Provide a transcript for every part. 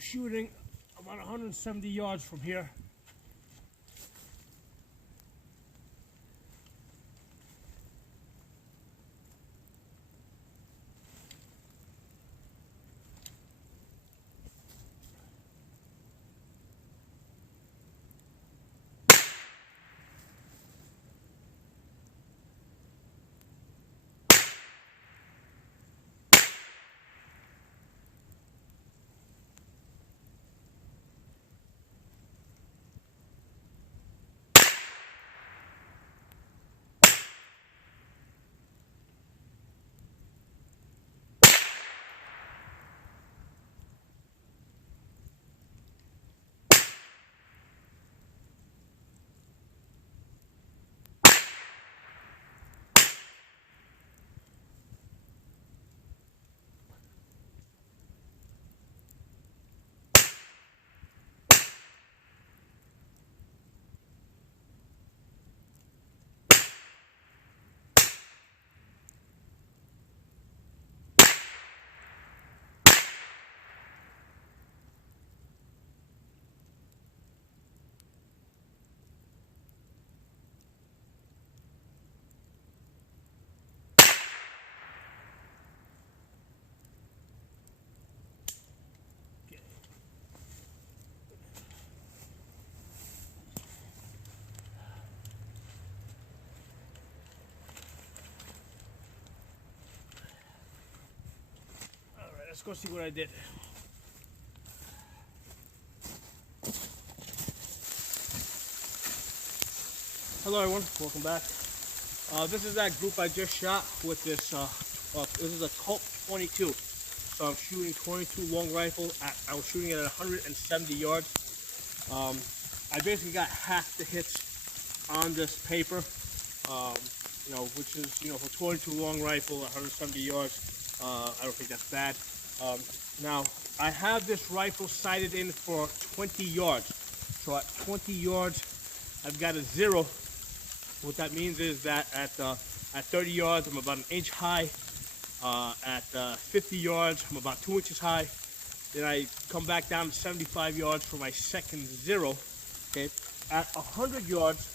shooting about 170 yards from here. Let's go see what I did. Hello everyone, welcome back. This is that group I just shot with this. This is a Colt 22. So I'm shooting 22 long rifle. I was shooting it at 170 yards. I basically got half the hits on this paper. Which is for 22 long rifle, 170 yards. I don't think that's bad. Now, I have this rifle sighted in for 20 yards. So at 20 yards, I've got a 0. What that means is that at 30 yards, I'm about an inch high. At 50 yards, I'm about 2 inches high. Then I come back down to 75 yards for my second 0. Okay. At 100 yards,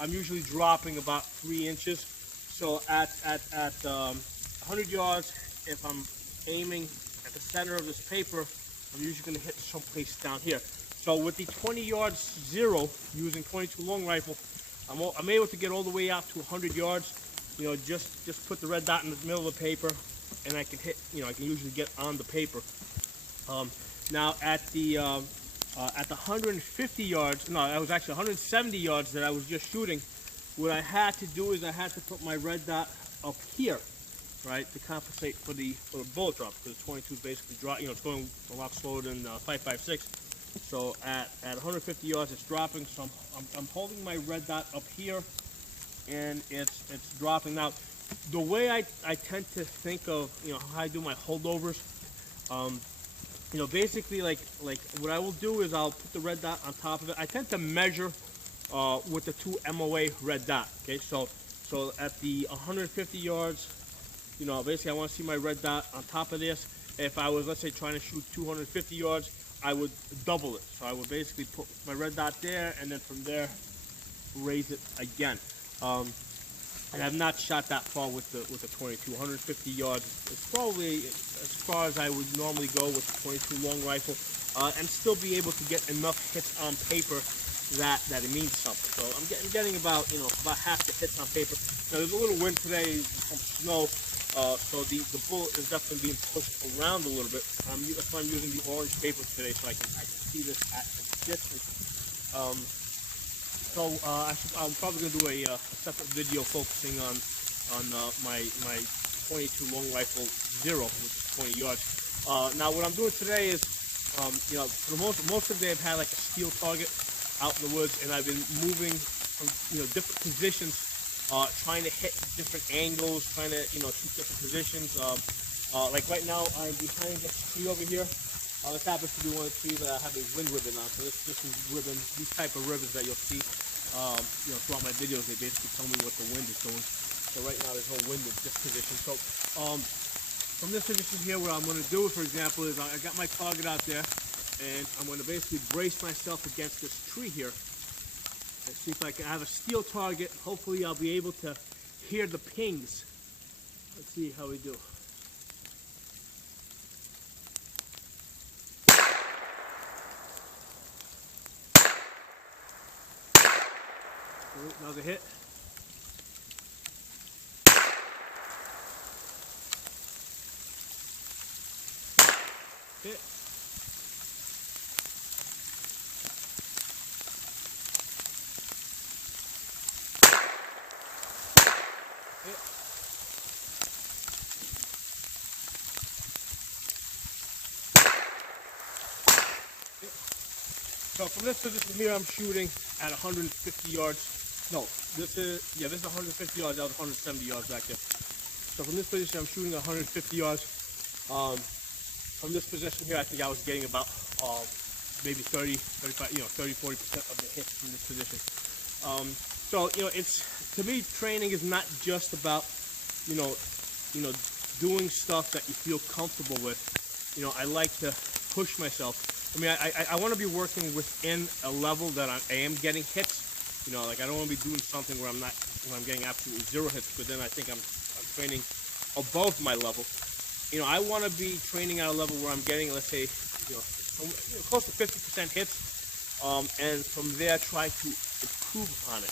I'm usually dropping about 3 inches. So at 100 yards, if I'm aiming at the center of this paper, I'm usually going to hit someplace down here. So with the 20 yards 0, using 22 long rifle, I'm able to get all the way out to 100 yards. Just put the red dot in the middle of the paper, and I can hit. I can usually get on the paper. Now at the 150 yards, no, that was actually 170 yards that I was just shooting. What I had to do is I had to put my red dot up here, right, to compensate for the bullet drop, because the 22 is basically drop. It's going a lot slower than 5.56. So at 150 yards, it's dropping. So I'm holding my red dot up here, and it's dropping. Now, the way I tend to think of how I do my holdovers, basically like what I will do is I'll put the red dot on top of it. I tend to measure with the 2 MOA red dot. Okay, so at the 150 yards, basically I want to see my red dot on top of this. If I was, let's say, trying to shoot 250 yards, I would double it. So I would basically put my red dot there, and then from there raise it again. And I've not shot that far with the 22. 150 yards is probably as far as I would normally go with the 22 long rifle, and still be able to get enough hits on paper that it means something. So I'm getting about about half the hits on paper. Now there's a little wind today, some snow. So the bullet is definitely being pushed around a little bit. That's why I'm using the orange paper today, so I can see this at a distance. I'm probably going to do a separate video focusing on my 22 long rifle 0, which is 20 yards. Now what I'm doing today is, for most of the day I've had like a steel target out in the woods, and I've been moving from different positions. Trying to hit different angles, trying to shoot different positions. Like right now, I'm behind this tree over here. This happens to be one of the trees that I have a wind ribbon on. So this is ribbon, these type of ribbons that you'll see, throughout my videos. They basically tell me what the wind is doing. So right now, there's no wind in this position. So from this position here, what I'm going to do, for example, is I got my target out there. and I'm going to basically brace myself against this tree here and see if I can have a steel target. Hopefully I'll be able to hear the pings. Let's see how we do. Another hit. Hit. Hit. Hit. So from this position here, I'm shooting at 150 yards. No, this is 150 yards. That was 170 yards back there. So from this position, I'm shooting at 150 yards. From this position here, I think I was getting about maybe 30, 35, 30, 40% of the hits from this position. So it's, to me, training is not just about doing stuff that you feel comfortable with. I like to push myself. I mean, I want to be working within a level that I am getting hits. Like I don't want to be doing something where I'm getting absolutely zero hits, but then I think I'm training above my level. I want to be training at a level where I'm getting, let's say, close to 50% hits, and from there try to improve upon it.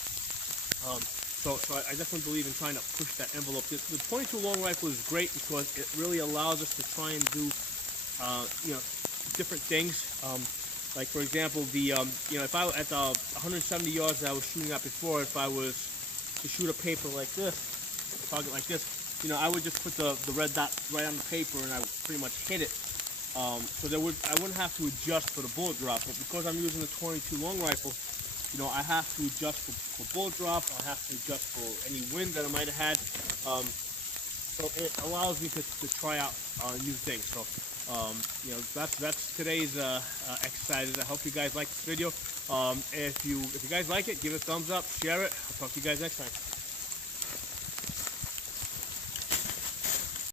So I definitely believe in trying to push that envelope. The 22 long rifle is great because it really allows us to try and do, different things. Like for example, if I at the 170 yards that I was shooting at before, if I was to shoot a paper like this, a target like this, I would just put the red dot right on the paper and I would pretty much hit it. So I wouldn't have to adjust for the bullet drop. But because I'm using the 22 long rifle, I have to adjust for bullet drop. I have to adjust for any wind that I might have had. So it allows me to try out new things. So that's today's exercises. I hope you guys like this video. If you guys like it, give it a thumbs up, share it. I'll talk to you guys next time.